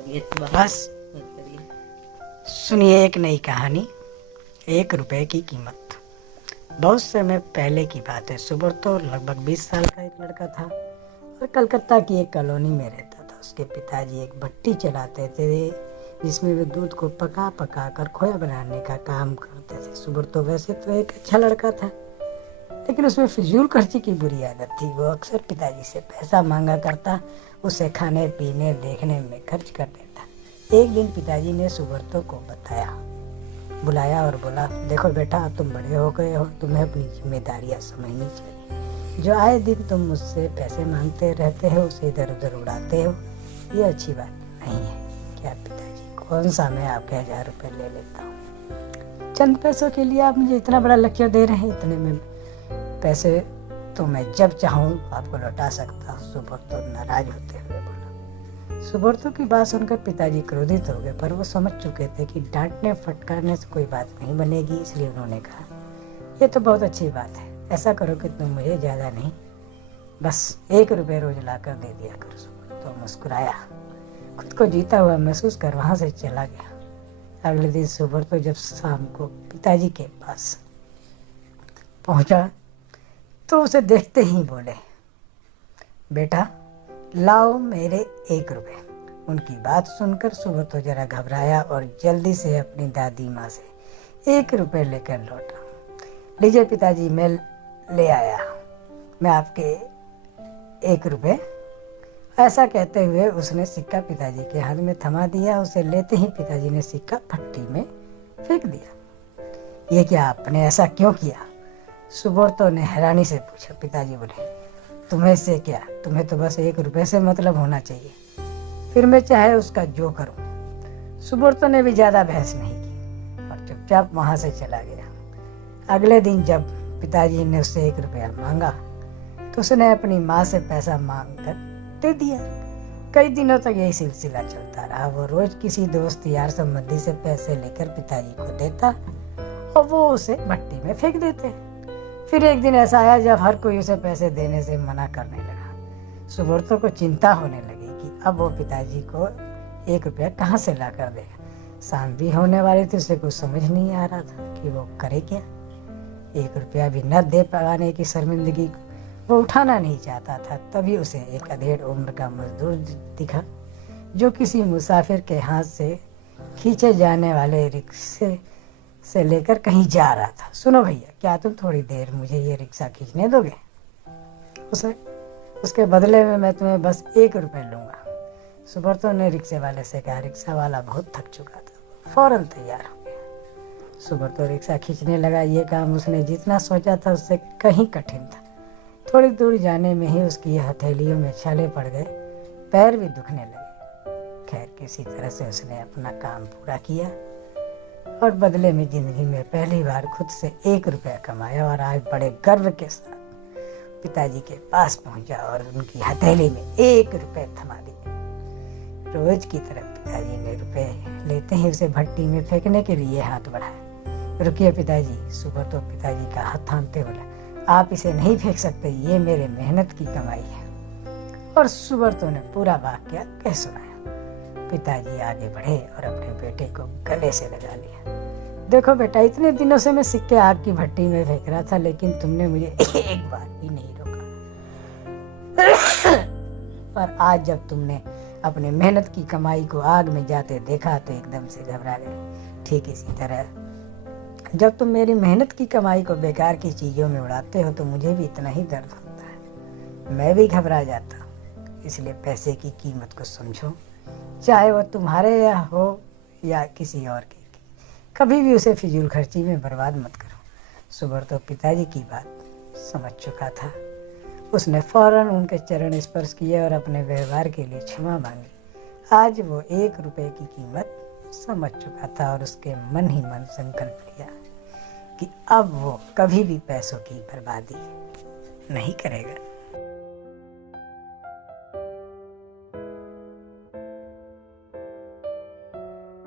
बस सुनिए एक नई कहानी, 1 रुपए की कीमत। बहुत समय पहले की बात है। सुब्रतो लगभग 20 साल का एक लड़का था और कलकत्ता की एक कॉलोनी में रहता था। उसके पिताजी एक भट्टी चलाते थे जिसमें वे दूध को पका पका कर खोया बनाने का काम करते थे। सुब्रतो वैसे तो एक अच्छा लड़का था, लेकिन उसमें फिजूल खर्ची की बुरी आदत थी। वो अक्सर पिताजी से पैसा मांगा करता, उसे खाने पीने देखने में खर्च कर देता। एक दिन पिताजी ने सुब्रतो को बुलाया और बोला, देखो बेटा, अब तुम बड़े हो गए हो, तुम्हें अपनी जिम्मेदारियां समझनी चाहिए। जो आए दिन तुम मुझसे पैसे मांगते रहते हो, उसे इधर उधर उड़ाते हो, ये अच्छी बात नहीं है। क्या पिताजी, कौन सा मैं आपके 1000 रुपये ले लेता हूँ। चंद पैसों के लिए आप मुझे इतना बड़ा लक्ष्य दे रहे हैं। इतने में पैसे तो मैं जब चाहूँ आपको लौटा सकता हूँ। सुब्रतो नाराज होते हुए बोला। सुब्रतो की बात सुनकर पिताजी क्रोधित हो गए, पर वो समझ चुके थे कि डांटने फटकारने से कोई बात नहीं बनेगी। इसलिए उन्होंने कहा, ये तो बहुत अच्छी बात है, ऐसा करो कि तुम मुझे ज़्यादा नहीं, बस 1 रुपये रोज ला कर दे दिया करो। सुब्रतो मुस्कुराया, खुद को जीता हुआ महसूस कर वहाँ से चला गया। अगले दिन सुब्रतो जब शाम को पिताजी के पास पहुँचा तो उसे देखते ही बोले, बेटा लाओ मेरे 1 रुपये। उनकी बात सुनकर सुब्रतो जरा घबराया और जल्दी से अपनी दादी माँ से 1 रुपये लेकर लौटा। लीजिए पिताजी, मैं ले आया, मैं आपके 1 रुपये। ऐसा कहते हुए उसने सिक्का पिताजी के हाथ में थमा दिया। उसे लेते ही पिताजी ने सिक्का भट्टी में फेंक दिया। ये क्या, आपने ऐसा क्यों किया? सुब्रतो ने हैरानी से पूछा। पिताजी बोले, तुम्हें से क्या, तुम्हें तो बस 1 रुपये से मतलब होना चाहिए, फिर मैं चाहे उसका जो करूं। सुब्रतो ने भी ज़्यादा बहस नहीं की और चुपचाप वहाँ से चला गया। अगले दिन जब पिताजी ने उससे 1 रुपया मांगा तो उसने अपनी माँ से पैसा मांग कर दे दिया। कई दिनों तक यही सिलसिला चलता रहा। वो रोज किसी दोस्त यार संबंधी से पैसे लेकर पिताजी को देता और वो उसे भट्टी में फेंक देते। फिर एक दिन ऐसा आया जब हर कोई उसे पैसे देने से मना करने लगा। सुब्रतो को चिंता होने लगी कि अब वो पिताजी को 1 रुपया कहाँ से ला कर देगा। शाम भी होने वाली थी, उसे कुछ समझ नहीं आ रहा था कि वो करे क्या। 1 रुपया भी न दे पाने की शर्मिंदगी को वो उठाना नहीं चाहता था। तभी उसे एक अधेड़ उम्र का मजदूर दिखा जो किसी मुसाफिर के हाथ से खींचे जाने वाले रिक्शे से लेकर कहीं जा रहा था। सुनो भैया, क्या तुम थोड़ी देर मुझे ये रिक्शा खींचने दोगे? उसके बदले में मैं तुम्हें बस 1 रुपये लूँगा। सुब्रतो ने रिक्शे वाले से कहा। रिक्शा वाला बहुत थक चुका था, फौरन तैयार हो गया। सुब्रतो रिक्शा खींचने लगा। ये काम उसने जितना सोचा था उससे कहीं कठिन था। थोड़ी दूर जाने में ही उसकी हथेलियों में छाले पड़ गए, पैर भी दुखने लगे। खैर, किसी तरह से उसने अपना काम पूरा किया और बदले में जिंदगी में पहली बार खुद से 1 रुपया कमाया और आज बड़े गर्व के साथ पिताजी के पास पहुंचा और उनकी हथेली में 1 रुपये थमा दिया। रोज की तरह पिताजी ने रुपए लेते ही उसे भट्टी में फेंकने के लिए हाथ बढ़ाया। रुकिए पिताजी, सुब्रतो पिताजी का हाथ थामते बोला, आप इसे नहीं फेंक सकते, ये मेरे मेहनत की कमाई है। और सुब्रतो ने पूरा वाकया कह सुनाया। पिताजी आगे बढ़े और अपने बेटे को गले से लगा लिया। देखो बेटा, इतने दिनों से मैं सिक्के आग की भट्टी में फेंक रहा था, लेकिन तुमने मुझे एक बार भी नहीं रोका। पर आज जब तुमने अपने मेहनत की कमाई को आग में जाते देखा तो एकदम से घबरा गए। ठीक इसी तरह जब तुम मेरी मेहनत की कमाई को बेकार की चीज़ों में उड़ाते हो तो मुझे भी इतना ही दर्द होता है, मैं भी घबरा जाता हूँ। इसलिए पैसे की कीमत को समझो, चाहे वो तुम्हारे या हो या किसी और की। कभी भी उसे फिजूल खर्ची में बर्बाद मत करो। सुब्रतो पिताजी की बात समझ चुका था। उसने फौरन उनके चरण स्पर्श किए और अपने व्यवहार के लिए क्षमा मांगी। आज वो 1 रुपये की कीमत समझ चुका था और उसके मन ही मन संकल्प लिया कि अब वो कभी भी पैसों की बर्बादी नहीं करेगा।